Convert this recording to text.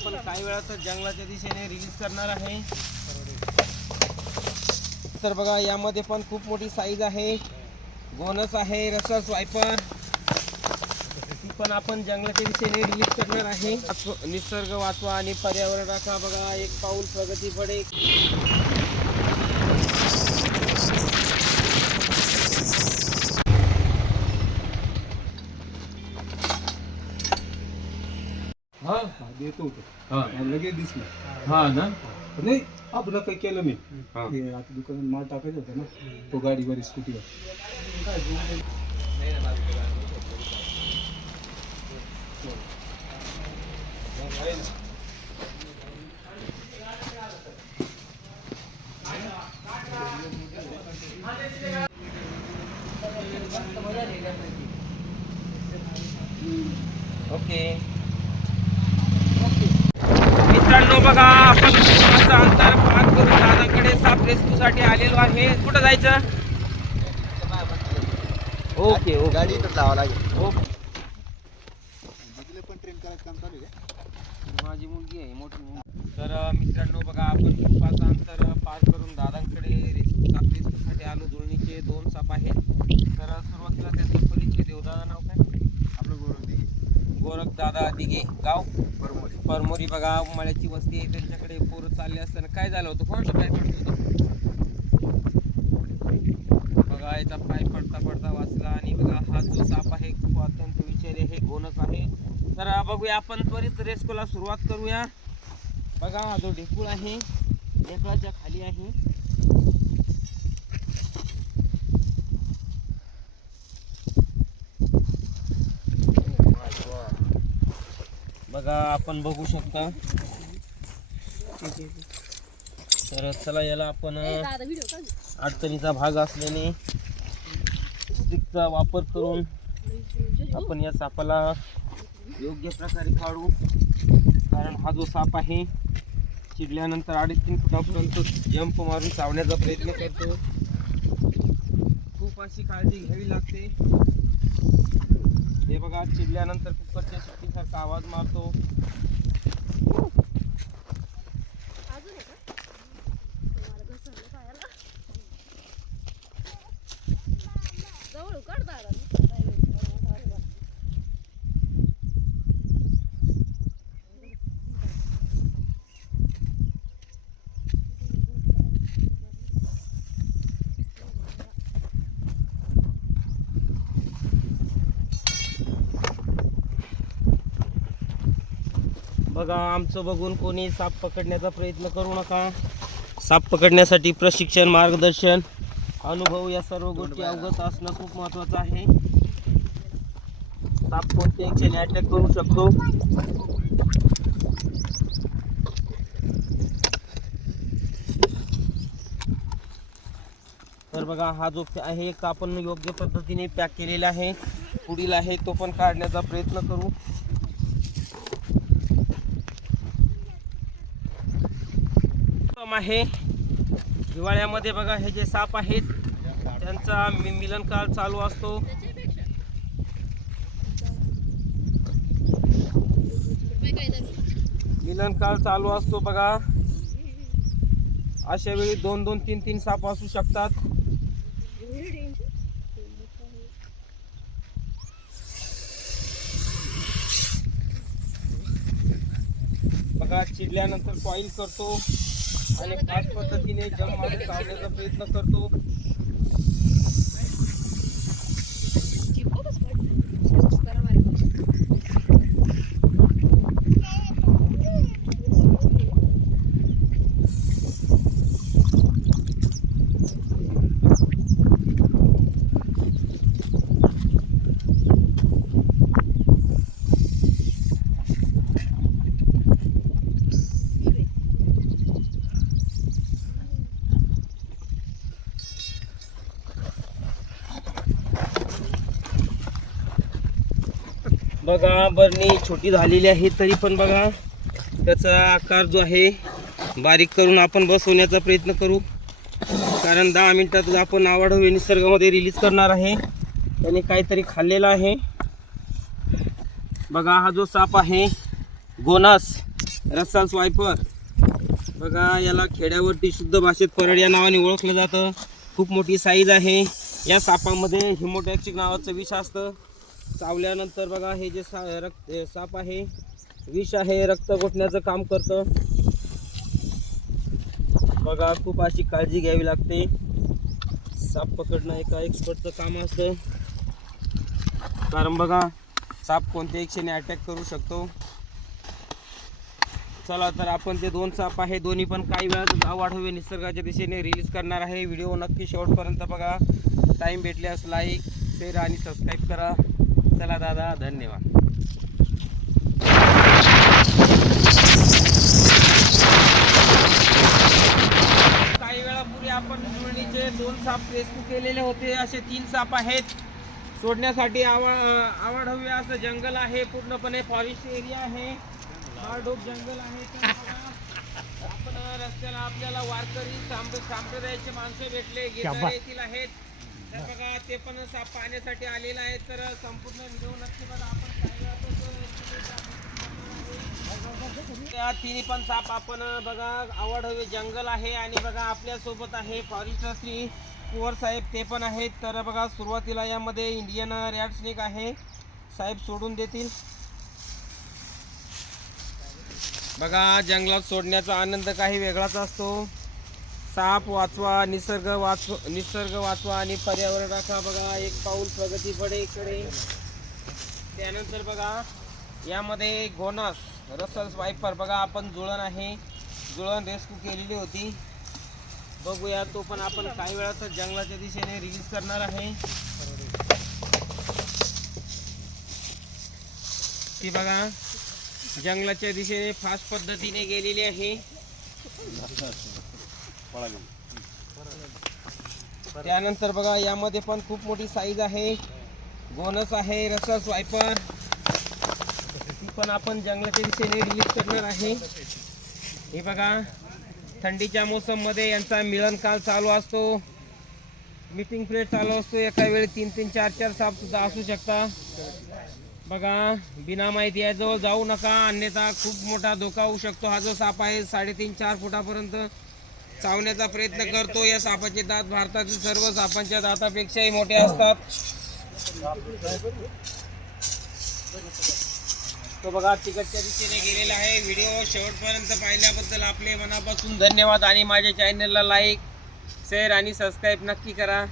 आपण काही वेळात जंगलाच्या दिशेने रिलीज करणार आहे. तर बघा यामध्ये पण खूप मोठी साईज आहे. बोनस आहे रसर स्वायपर ती पण आपण जंगलाच्या दिशेने रिलीज करणार आहे. निसर्ग वाचवा आणि पर्यावरण राखा बघा एक पाऊल प्रगती पडे देतो होतो हा। लगेच दिसलं हा ना? नाही आपण काही केलं नाही हा. ते आता दुकानात माल टाकायचा होता ना तो गाडीवर स्कूटीवर ओके बघा आपण असं अंतर पार करून दादाकडे साप रेस्क्यूसाठी आलेलो आहे. कुठं जायचं? Okay okay. गाडी इथं लावा लागेल. ओके. पण ट्रेन करायचं काम चालू आहे माझी मुलगी आहे मोठी मुलगी. तर मित्रांनो बघा आपण खूप असं अंतर पार करून दादांकडे रेस्क्यू साप रेस्क्यूसाठी आलो. जुळणीचे दोन साप आहेत. तर सुरुवातीला त्यांचं परिचय देऊ दादा नाव काय आपलं गोरख गोरखदादा दादा दिघे गाव परमोरी. परमोरी बघा मळ्याची वस्ती आहे त्यांच्याकडे पोरं चालले असताना काय झालं होतं? कोणाचं पाय पडलं होतं? बघा याचा पाय पडता पडता वाचला आणि बघा हा जो साप आहे खूप अत्यंत विचारी आहे गोनच आहे. तर बघूया आपण त्वरित रेस्कोला सुरुवात करूया. बघा हा जो ढेकूळ आहे ढेकळाच्या खाली आहे. बघा आपण बघू शकता. तर चला याला आपण अडचणीचा भाग असल्याने स्टिकचा वापर करून आपण या सापाला योग्य प्रकारे काढू. कारण हा जो साप आहे चिडल्यानंतर अडीच तीन फुटापर्यंत जंप मारून चावण्याचा प्रयत्न करतो. खूप अशी काळजी घ्यावी लागते. हे बघा चिडल्यानंतर कुकरच्या शिट्टीसारखा आवाज मारतो. बघा आमचं बघून कोणी साप पकडण्याचा प्रयत्न करू नका. साप पकडण्यासाठी प्रशिक्षण मार्गदर्शन अनुभव या सर्व गोष्टी अवगत असणं खूप महत्त्वाचं आहे. साप कोणत्याही क्षणी अटॅक करू शकतो? तर बघा हा जो आहे एक आपण योग्य पद्धतीने पॅक केलेला आहे. पुढील आहे तो पण काढण्याचा प्रयत्न करू. उत्तम आहे. हिवाळ्यामध्ये बघा हे जे साप आहेत त्यांचा मि- मिलन काळ चालू असतो. मिलन काळ चालू असतो बघा. अशा वेळी दोन दोन तीन तीन साप असू शकतात. बघा चिडल्यानंतर कॉईल करतो. आणि खास पद्धतीने जग मारून चावण्याचा प्रयत्न करतो. बघा बरणी छोटी झालेली आहे तरी पण बघा त्याचा आकार जो आहे बारीक करून आपण बसवण्याचा प्रयत्न करू. कारण दहा मिनिटात आपण आवाढव्य निसर्गामध्ये रिलीज करणार आहे. त्याने काहीतरी खाल्लेलं आहे. बघा हा जो साप आहे गोनास रस्सा स्वायपर बघा याला खेड्यावरती शुद्ध भाषेत परड या नावाने ओळखलं जातं. खूप मोठी साईज आहे. या सापामध्ये हिमोटॅक्सिक नावाचं विष असतं. चावल्यानंतर बघा हे जे सा रक्त साप आहे विष आहे रक्त गोठण्याचं काम करतं. बघा खूप अशी काळजी घ्यावी लागते. साप पकडणं एका एक्सपर्टचं काम असतं. कारण बघा साप कोणत्याही क्षणी अटॅक करू शकतो. चला तर आपण ते दोन साप आहे दोन्ही पण काही वेळात वाढवे निसर्गाच्या दिशेने रिलीज करणार आहे. व्हिडिओ नक्की शेवटपर्यंत बघा. टाईम भेटल्यास लाईक शेअर आणि सबस्क्राईब करा. चला दादा धन्यवाद. काही वेळापूर्वी आपण जुळणीचे दोन साप रेस्क्यू केलेले होते असे तीन साप आहेत. सोडण्यासाठी आवा आवड हवी असं जंगल आहे पूर्णपणे फॉरेस्ट एरिया आहे. माळढोक जंगल आहे. आपण रस्त्याला आपल्याला वारकरी सांप संप्रदायाचे माणसं भेटले येथील आहेत. तर बघा ते पण साप पाहण्यासाठी आलेलं आहे तर संपूर्ण व्हिडिओ नक्की बघा. आपण त्या तिन्ही पण साप आपण बघा आवड हवे जंगल आहे आणि बघा आपल्यासोबत आहे फॉरेस्टर श्री कुवर साहेब. ते पण आहेत. तर बघा सुरुवातीला यामध्ये इंडियन रॅड स्नेक आहे. साहेब सोडून देतील. बघा जंगलात सोडण्याचा आनंद काही वेगळाच असतो. साप वाचवा निसर्ग वाचव निसर्ग वाचवा आणि पर्यावरण राखा. बघा एक पाऊल प्रगती पडे इकडे. त्यानंतर बघा यामध्ये गोनास रसल्स वायपर बघा आपण जुळण आहे. जुळण रेस्क्यू केलेली होती. बघूया तो पण आपण काही वेळात जंगलाच्या दिशेने रिलीज करणार आहे. ती बघा जंगलाच्या दिशेने फास्ट पद्धतीने गेलेली आहे. त्यानंतर बघा यामध्ये पण खूप मोठी साईज आहे. गोनस आहे रसा वायपर ती पण आपण जंगलाच्या दिशेने रिलीज करणार आहे. हे बघा थंडीच्या मोसममध्ये यांचा मिलन काल चालू असतो. मीटिंग पिरियड चालू असतो. एका वेळी तीन तीन चार चार साप सुद्धा असू शकता बघा बिना माहिती याजवळ जाऊ नका. अन्यथा खूप मोठा धोका होऊ शकतो. हा जो साप आहे साडेतीन चार फुटापर्यंत चावण्याचा प्रयत्न करतो. या सापाचे दात भारतातील सर्व सापांच्या दातापेक्षाही मोठे असतात. तो बघा तिकडच्या दिशेने गेलेला आहे. व्हिडिओ शेवटपर्यंत पाहिल्याबद्दल आपले मनापासून धन्यवाद. आणि माझ्या चॅनलला लाईक शेअर आणि सबस्क्राईब नक्की करा.